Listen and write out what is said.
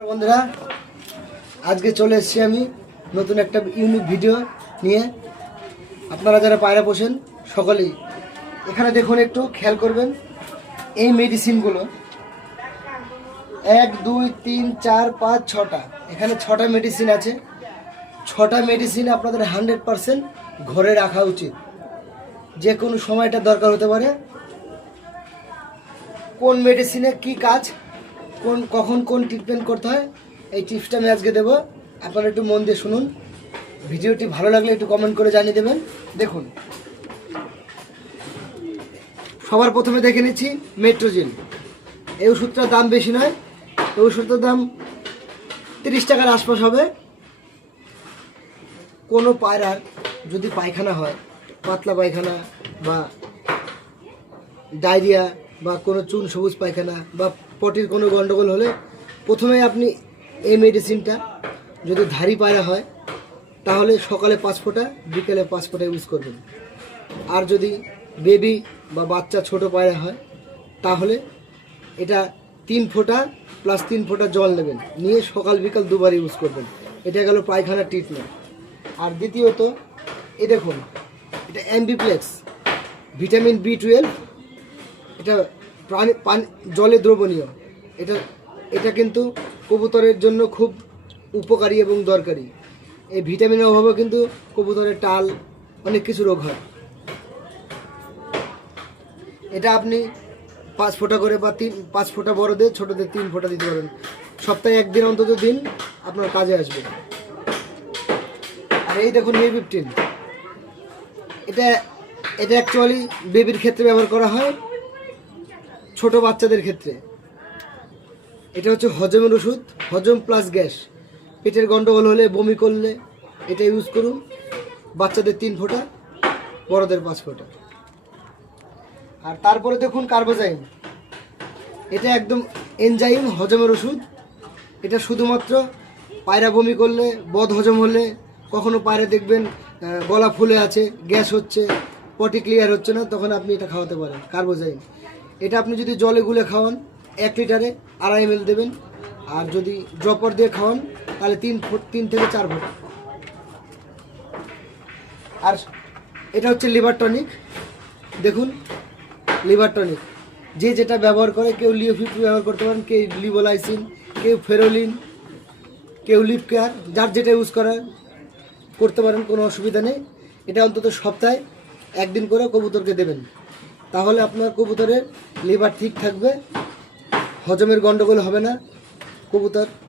বন্ধুরা, আজকে চলে এসেছি আমি নতুন একটা ইউনিক ভিডিও নিয়ে। আপনারা যারা পায়রা পোষেন সকলেই এখানে দেখুন, একটু খেয়াল করবেন। এই মেডিসিনগুলো 1 2 3 4 5 6টা, এখানে 6টা মেডিসিন আছে। 6টা মেডিসিন আপনাদের 100% ঘরে রাখা উচিত। যে কোনো সময়টা দরকার হতে পারে। কোন মেডিসিনে কি কাজ, কখন কোন ট্রিটমেন্ট করতে হয়, এই টিপসটা আমি আজকে দেবো। আপনারা একটু মন দিয়ে শুনুন। ভিডিওটি ভালো লাগলে একটু কমেন্ট করে জানিয়ে দেবেন। দেখুন, সবার প্রথমে দেখে নিচ্ছি মেট্রোজিন। এই ওষুধটার দাম বেশি নয়, এই ওষুধটার দাম 30 টাকার আশপাশ হবে। কোনো পায়রার যদি পায়খানা হয়, পাতলা পায়খানা বা ডায়রিয়া বা কোনো চুন সবুজ পায়খানা বা পটির কোনো গন্ডগোল হলে প্রথমে আপনি এই মেডিসিনটা, যদি ধারি পায়রা হয় তাহলে সকালে 5 ফোঁটা, বিকেলে 5 ফোঁটা ইউজ করবেন। আর যদি বেবি বা বাচ্চা ছোট পায়রা হয় তাহলে এটা 3 ফোঁটা প্লাস 3 ফোঁটা জল নেবেন, নিয়ে সকাল বিকাল দুবার ইউজ করবেন। এটা গেল পায়খানা ট্রিটমেন্ট। আর দ্বিতীয়ত, এই দেখুন, এটা অ্যাম্বিপ্লেক্স ভিটামিন B12। এটা জলে দ্রবণীয়। এটা কিন্তু কবুতরের জন্য খুব উপকারী এবং দরকারি। এই ভিটামিনের অভাবে কিন্তু কবুতরের টাল, অনেক কিছু রোগ হয়। এটা আপনি 5 ফোঁটা করে বা 5 ফোঁটা বড়দের, ছোটদের 3 ফোঁটা দিতে পারেন। সপ্তাহে 1 দিন অন্তত দিন, আপনার কাজে আসবে। আর এই দেখুন B15, এটা অ্যাকচুয়ালি বেবির ক্ষেত্রে ব্যবহার করা হয়, ছোট বাচ্চাদের ক্ষেত্রে। এটা হচ্ছে হজমের ওষুধ, হজম প্লাস গ্যাস। পেটের গন্ডগোল হলে, বমি করলে এটা ইউজ করুন। বাচ্চাদের 3 ফোঁটা, বড়দের 5 ফোঁটা। আর তারপরে দেখুন কার্বোজাইম। এটা একদম এনজাইম হজমের ওষুধ। এটা শুধুমাত্র পায়রা বমি করলে, বদ হজম হলে, কখনো পায়রা দেখবেন গলা ফুলে আছে, গ্যাস হচ্ছে, পটি ক্লিয়ার হচ্ছে না, তখন আপনি এটা খাওয়াতে পারেন, কার্বোজাইম। এটা আপনি যদি জলে গুলে খাওয়ান 1 লিটারে 2.5 ml দেবেন। আর যদি ড্রপার দিয়ে খাওয়ান তাহলে 3 থেকে 4 ফোঁটা। আর এটা হচ্ছে লিভার টনিক। দেখুন, লিভার টনিক যে যেটা ব্যবহার করে, কেউ লিওফিট ব্যবহার করতে পারেন, কেউ লিভোলাইসিন, কেউ ফেরোলিন, কেউ লিভ কেয়ার, যার যেটা ইউজ করতে পারেন, কোনো অসুবিধা নেই। এটা অন্তত সপ্তাহে 1 দিন করে কবুতরকে দেবেন। তাহলে আপনার কবুতরের লিভার ঠিক থাকবে, হজমের গন্ডগোল হবে না, কবুতর